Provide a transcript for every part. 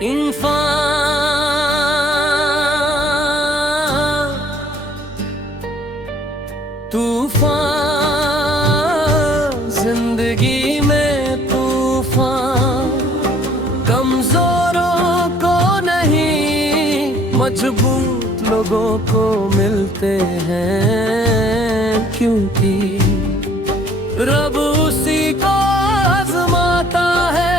इंसान तूफान जिंदगी में तूफान कमजोरों को नहीं मजबूत लोगों को मिलते हैं, क्योंकि रब उसी को आजमाता है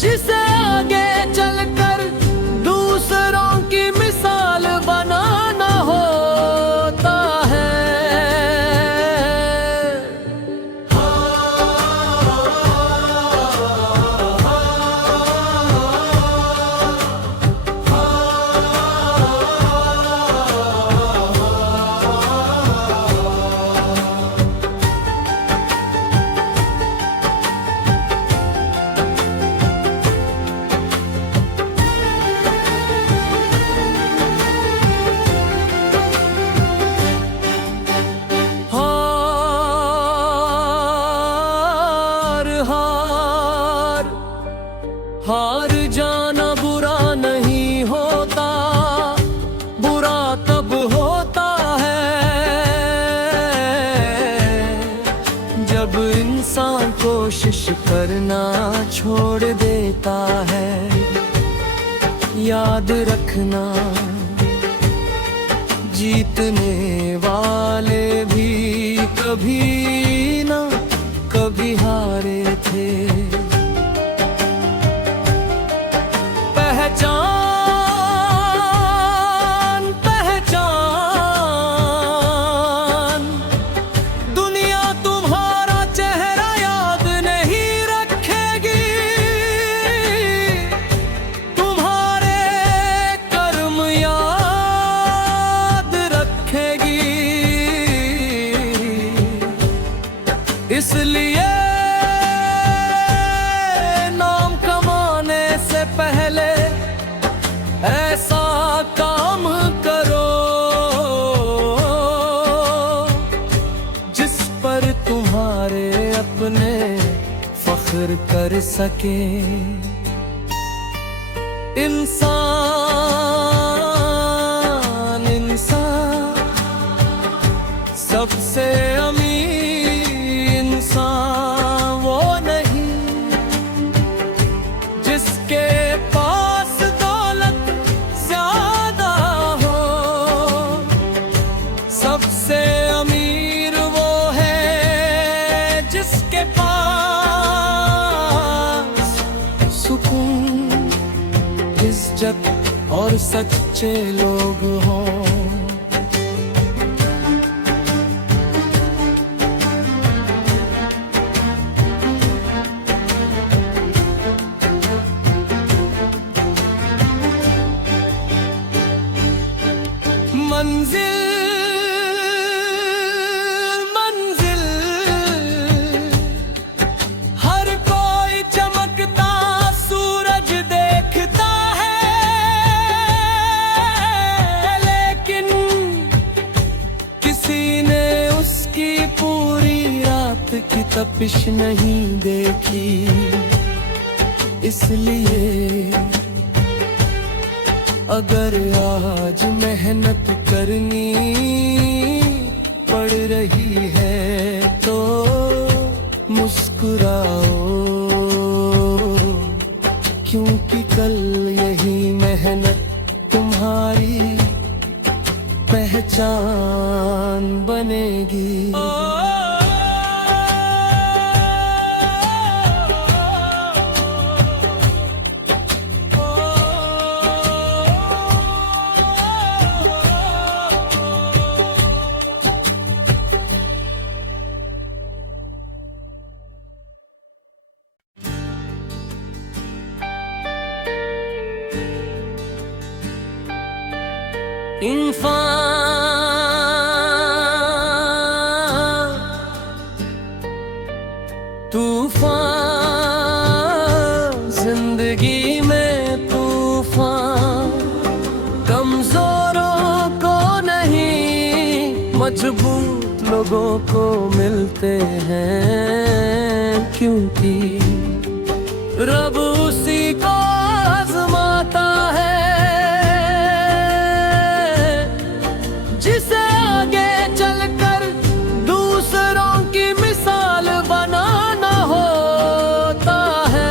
जिसे आगे चलकर दूसरों की मिसाल बनाना होता है। हार जाना बुरा नहीं होता, बुरा तब होता है जब इंसान कोशिश करना छोड़ देता है। याद रखना, जीतने वाले भी कभी ना कभी हारे थे। पहचान पहचान दुनिया तुम्हारा चेहरा याद नहीं रखेगी, तुम्हारे कर्म याद रखेगी। इसलिए नाम कमाने से पहले ऐसा काम करो जिस पर तुम्हारे अपने फख्र कर सके। इंसान सबसे अमीर इंसान वो नहीं जिसके सबसे अमीर वो है जिसके पास सुकून, इज्जत और सच्चे लोग हों। मंजिल हर कोई चमकता सूरज देखता है, लेकिन किसी ने उसकी पूरी रात की तपिश नहीं देखी। इसलिए अगर आज मेहनत करनी पड़ रही है तो मुस्कुराओ, क्योंकि कल यही मेहनत तुम्हारी पहचान बनेगी। इंसान तूफान जिंदगी में तूफान कमजोरों को नहीं मजबूत लोगों को मिलते हैं, क्योंकि रब उसी को आजमाता है जिसे आगे चलकर दूसरों की मिसाल बनाना होता है।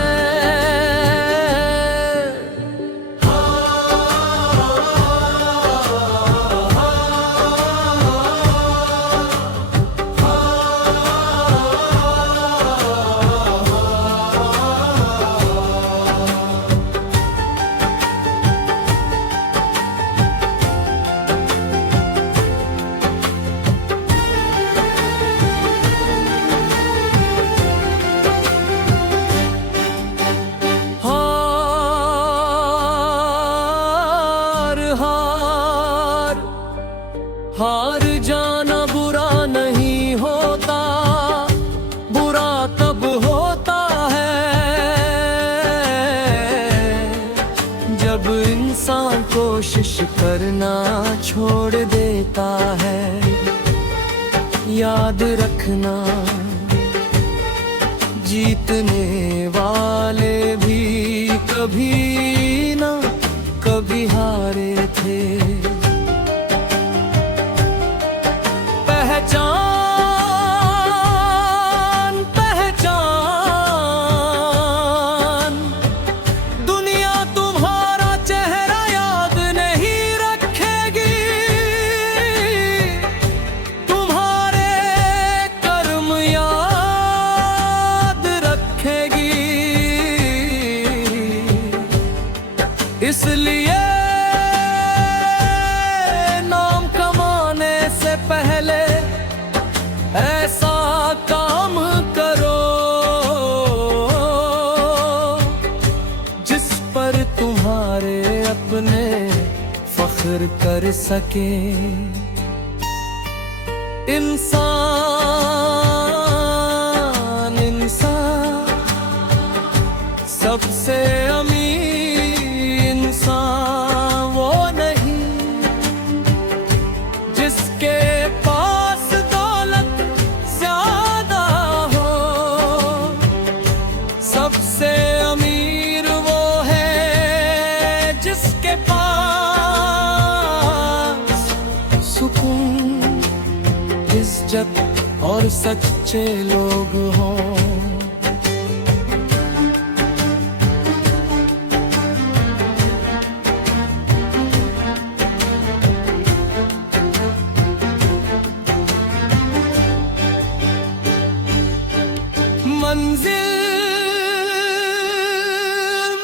हार जाना बुरा नहीं होता, बुरा तब होता है जब इंसान कोशिश करना छोड़ देता है। याद रखना, जीतने वाले भी कभी ना कभी हारे थे। पहचान पहचान, दुनिया तुम्हारा चेहरा याद नहीं रखेगी, तुम्हारे कर्म याद रखेगी। इसलिए नाम कमाने से पहले ऐसा काम करो जिस पर तुम्हारे अपने फख्र कर सके। इंसान सबसे अमीर इंसान वो नहीं जिसके पास दौलत ज्यादा हो। सबसे अमीर वो है जिसके पास सुकून, इज्जत और सच्चे लोग हों। मंजिल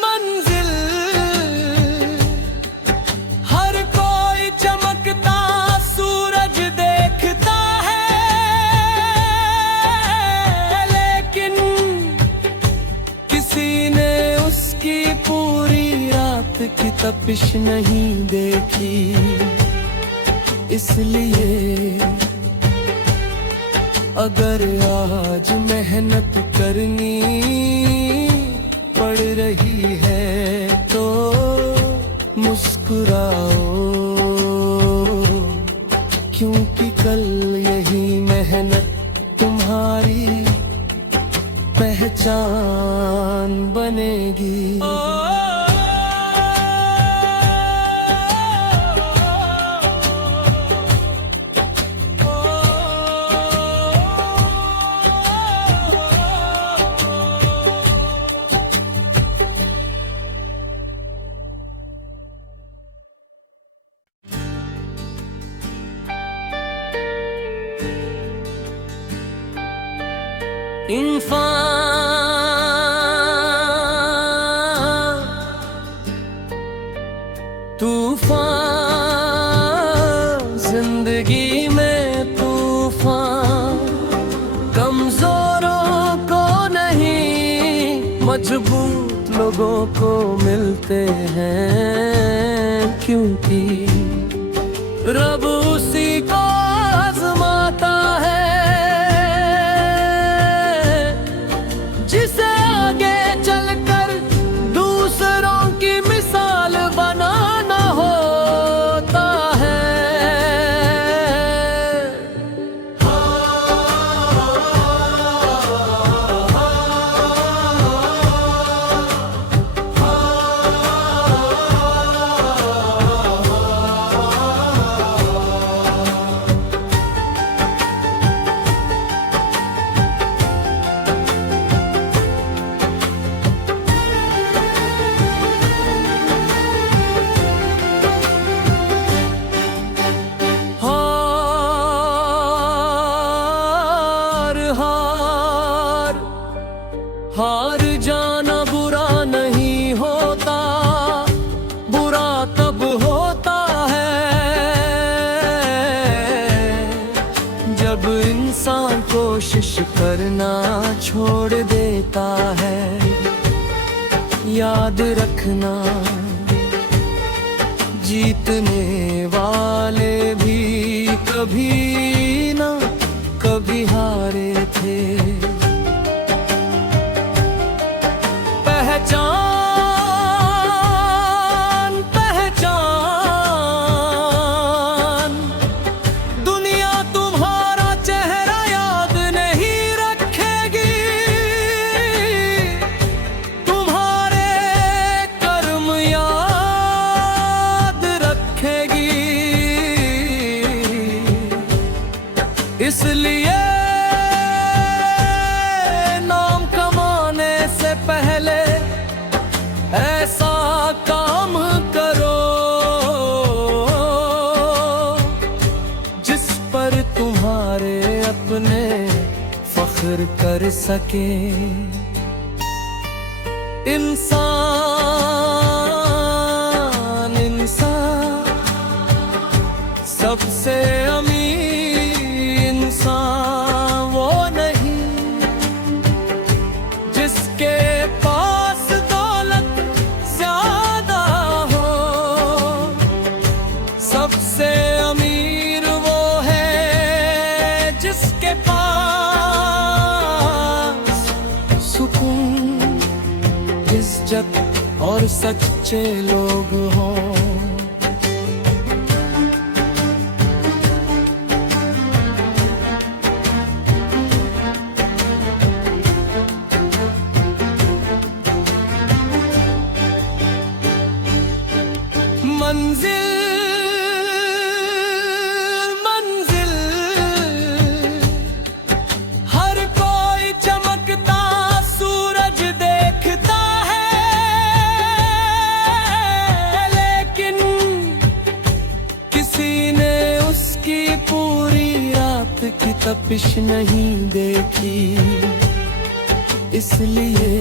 मंजिल हर कोई चमकता सूरज देखता है, लेकिन किसी ने उसकी पूरी रात की तपिश नहीं देखी। इसलिए अगर आज मेहनत करनी पड़ रही है तो मुस्कुराओ, क्योंकि कल यही मेहनत तुम्हारी पहचान बनेगी। तूफान जिंदगी में तूफान कमजोरों को नहीं मजबूत लोगों को मिलते हैं, क्योंकि रब उसी को आजमाता है जिसे आगे चलकर दूसरों की मिसाल बनाना होता है। इंसान कोशिश करना छोड़ देता है, याद रखना जीतने वाले भी कभी ना कभी हारे थे। पहचान पहचान, दुनिया तुम्हारा चेहरा याद नहीं रखेगी, तुम्हारे कर्म याद रखेगी। इसलिए नाम कमाने से पहले ऐसा काम करो जिस पर तुम्हारे अपने फख्र कर सके। इंसान इंसान सबसे अमीर इंसान वो नहीं जिसके पास दौलत ज्यादा हो, सबसे अमीर वो है जिसके पास सुकून, इज्जत और सच्चे लोग हों। मंजिल मंजिल हर कोई चमकता सूरज देखता है, लेकिन किसी ने उसकी पूरी रात की तपिश नहीं देखी। इसलिए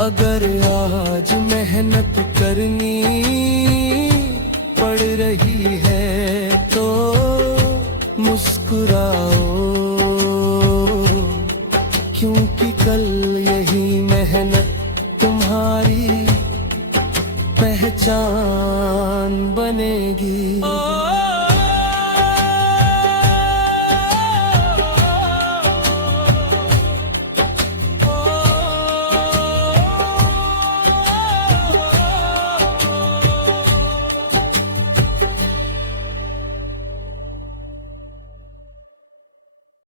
अगर आज मेहनत करनी पड़ रही है तो मुस्कुराओ, क्योंकि कल यही मेहनत तुम्हारी पहचान बनेगी।